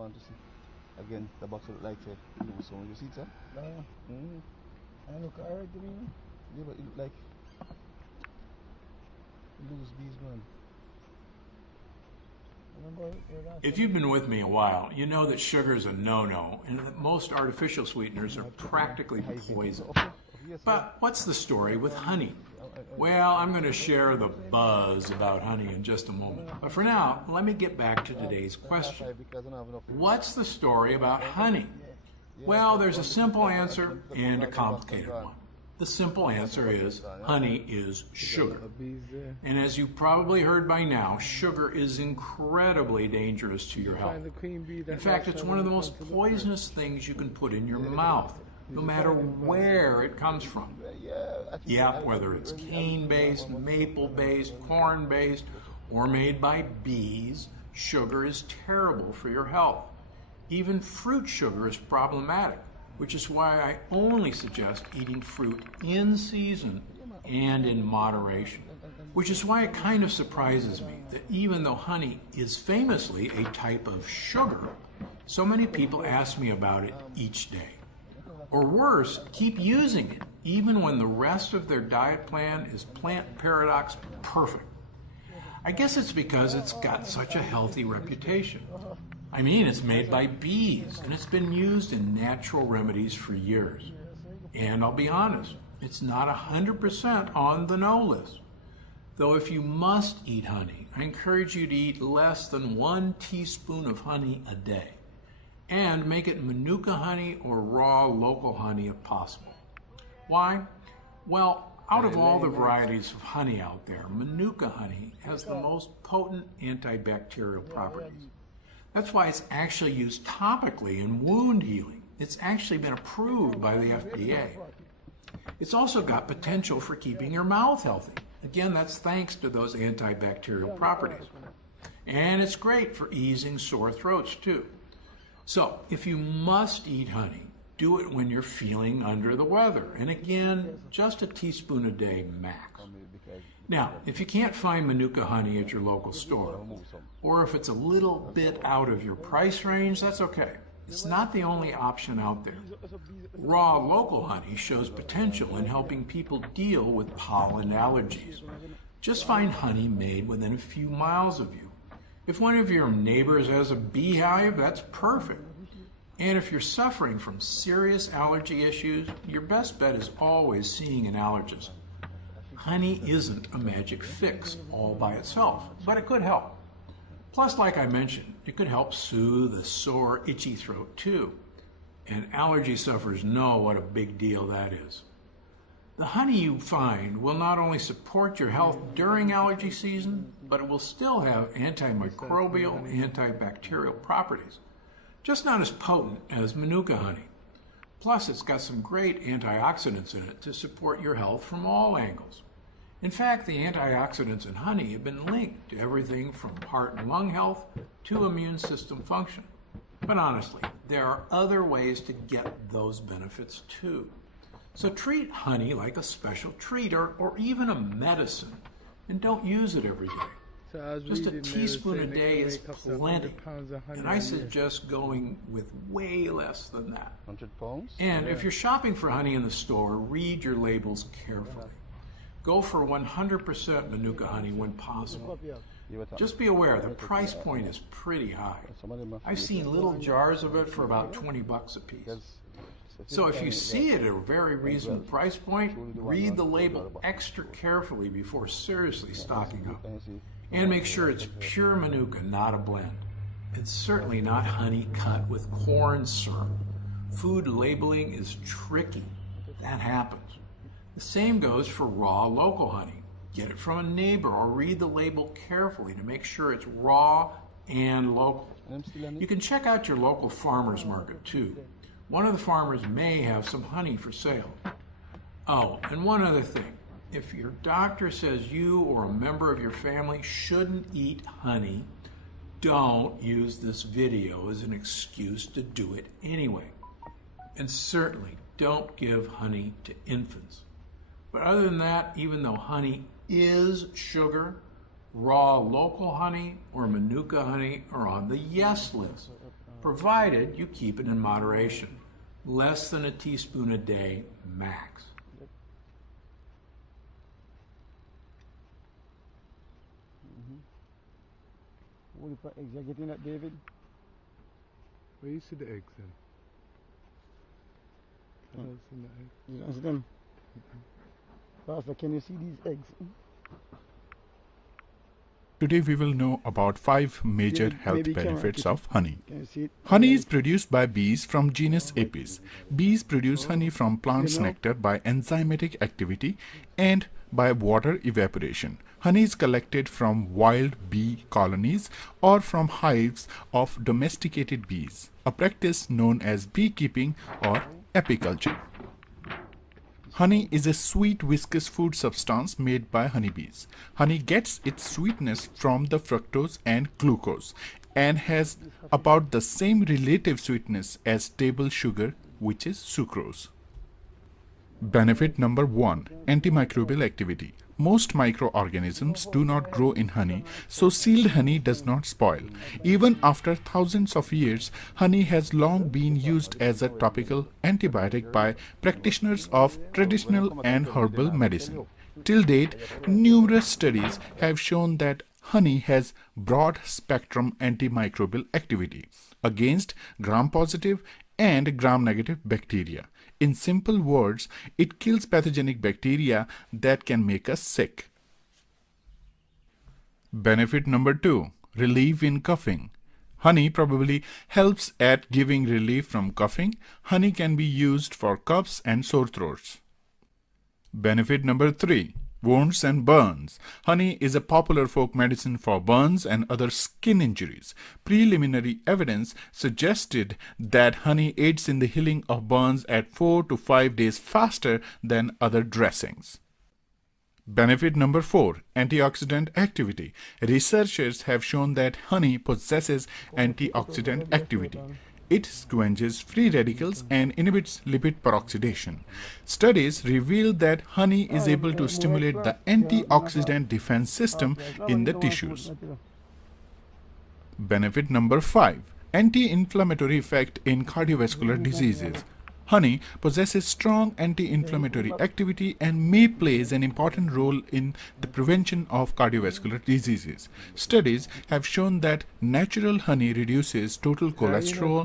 want to see. Again, the bottle like it loose. So you see it, sir? I look alright to me. Yeah, but it look like loose bees, man. If you've been with me a while, you know that sugar is a no-no and that most artificial sweeteners are practically poison. But what's the story with honey? Well, I'm going to share the buzz about honey in just a moment. But for now, let me get back to today's question. What's the story about honey? Well, there's a simple answer and a complicated one. The simple answer is honey is sugar. And as you probably heard by now, sugar is incredibly dangerous to your health. In fact, it's one of the most poisonous things you can put in your mouth, no matter where it comes from. Yeah, whether it's cane-based, maple-based, corn-based, or made by bees, sugar is terrible for your health. Even fruit sugar is problematic, which is why I only suggest eating fruit in season and in moderation. Which is why it kind of surprises me that even though honey is famously a type of sugar, so many people ask me about it each day. Or worse, keep using it, even when the rest of their diet plan is plant paradox perfect. I guess it's because it's got such a healthy reputation. I mean, it's made by bees, and it's been used in natural remedies for years. And I'll be honest, it's not 100% on the no list. Though if you must eat honey, I encourage you to eat less than 1 teaspoon of honey a day. And make it Manuka honey or raw local honey if possible. Why? Well, out of all the varieties of honey out there, Manuka honey has the most potent antibacterial properties. That's why it's actually used topically in wound healing. It's actually been approved by the FDA. It's also got potential for keeping your mouth healthy. Again, that's thanks to those antibacterial properties. And it's great for easing sore throats too. So, if you must eat honey, do it when you're feeling under the weather. And again, just a teaspoon a day max. Now, if you can't find Manuka honey at your local store, or if it's a little bit out of your price range, that's okay. It's not the only option out there. Raw local honey shows potential in helping people deal with pollen allergies. Just find honey made within a few miles of you. If one of your neighbors has a beehive, that's perfect. And if you're suffering from serious allergy issues, your best bet is always seeing an allergist. Honey isn't a magic fix all by itself, but it could help. Plus, like I mentioned, it could help soothe a sore, itchy throat too. And allergy sufferers know what a big deal that is. The honey you find will not only support your health during allergy season, but it will still have antimicrobial, antibacterial properties. Just not as potent as Manuka honey. Plus, it's got some great antioxidants in it to support your health from all angles. In fact, the antioxidants in honey have been linked to everything from heart and lung health to immune system function. But honestly, there are other ways to get those benefits too. So treat honey like a special treat or even a medicine, and don't use it every day. Just a teaspoon a day is plenty, and I suggest going with way less than that. 100 pounds? And if you're shopping for honey in the store, read your labels carefully. Go for 100% Manuka honey when possible. Just be aware, the price point is pretty high. I've seen little jars of it for about 20 bucks a piece. So if you see it at a very reasonable price point, read the label extra carefully before seriously stocking up. And make sure it's pure Manuka, not a blend. It's certainly not honey cut with corn syrup. Food labeling is tricky. That happens. The same goes for raw local honey. Get it from a neighbor or read the label carefully to make sure it's raw and local. You can check out your local farmer's market too. One of the farmers may have some honey for sale. Oh, and one other thing. If your doctor says you or a member of your family shouldn't eat honey, don't use this video as an excuse to do it anyway. And certainly don't give honey to infants. But other than that, even though honey is sugar, raw local honey or Manuka honey are on the yes list. provided you keep it in moderation. Less than a teaspoon a day max. What if eggs are getting that, David? Where you see the eggs then? I don't see the eggs. You don't see them? Pastor, can you see these eggs? Today we will know about 5 major health benefits of honey. Can you see it? Honey is produced by bees from genus Apis. Bees produce honey from plants' nectar by enzymatic activity and by water evaporation. Honey is collected from wild bee colonies or from hives of domesticated bees, a practice known as beekeeping or apiculture. Honey is a sweet viscous food substance made by honeybees. Honey gets its sweetness from the fructose and glucose and has about the same relative sweetness as table sugar, which is sucrose. Benefit number 1: antimicrobial activity. Most microorganisms do not grow in honey, so sealed honey does not spoil. Even after thousands of years, honey has long been used as a topical antibiotic by practitioners of traditional and herbal medicine. Till date, numerous studies have shown that honey has broad-spectrum antimicrobial activity against gram-positive and gram-negative bacteria. In simple words, it kills pathogenic bacteria that can make us sick. Benefit number 2: relief in coughing. Honey probably helps at giving relief from coughing. Honey can be used for coughs and sore throats. Benefit number 3: wounds and burns. Honey is a popular folk medicine for burns and other skin injuries. Preliminary evidence suggested that honey aids in the healing of burns at 4 to 5 days faster than other dressings. Benefit number 4: antioxidant activity. Researchers have shown that honey possesses antioxidant activity. It squelches free radicals and inhibits lipid peroxidation. Studies reveal that honey is able to stimulate the antioxidant defense system in the tissues. Benefit number 5: anti-inflammatory effect in cardiovascular diseases. Honey possesses strong anti-inflammatory activity and may play an important role in the prevention of cardiovascular diseases. Studies have shown that natural honey reduces total cholesterol,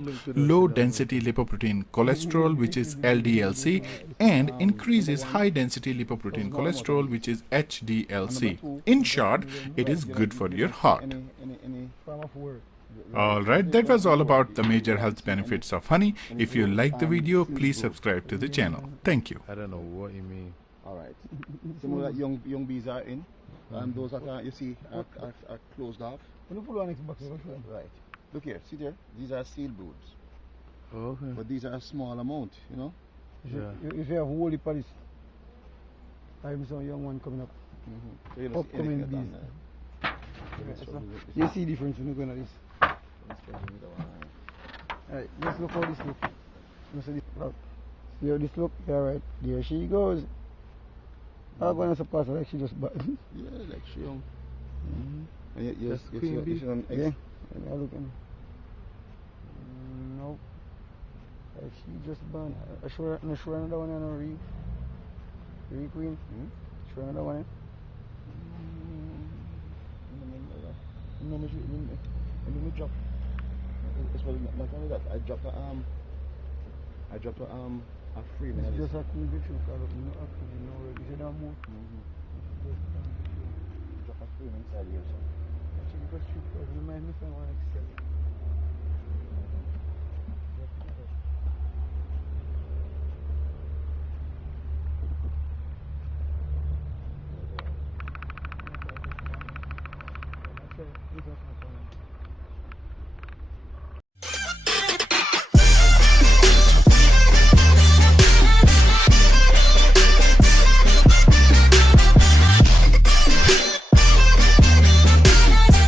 low-density lipoprotein cholesterol, which is LDLC, and increases high-density lipoprotein cholesterol, which is HDLC. In short, it is good for your heart. Alright, that was all about the major health benefits of honey. If you like the video, please subscribe to the channel. Thank you. I don't know what you mean. Alright. Some of that young bees are in, and those that are, you see, are closed off. Right. Look here, see there? These are sealed broods. Okay. But these are a small amount, you know? Yeah. If you have holy police, I'm some young one coming up. So you don't see Upcoming anything bees. on You see difference when you go at this. Alright, let's look how this look. Let's see this look. See how this look? Yeah, right. There she goes. I'm gonna surpass her like she just bought. Yeah, like she young. And That's queen bee. Yeah. Yeah, look at me. Nope. Like she just bought. Sure another one and a re queen. Sure another one. No, let me drop. As well, not only that, I dropped a free man. It's just a cool picture, so you know, actually, you know, you see that move? Drop a free inside here, so. Actually, because she reminds me of one Excel. Okay,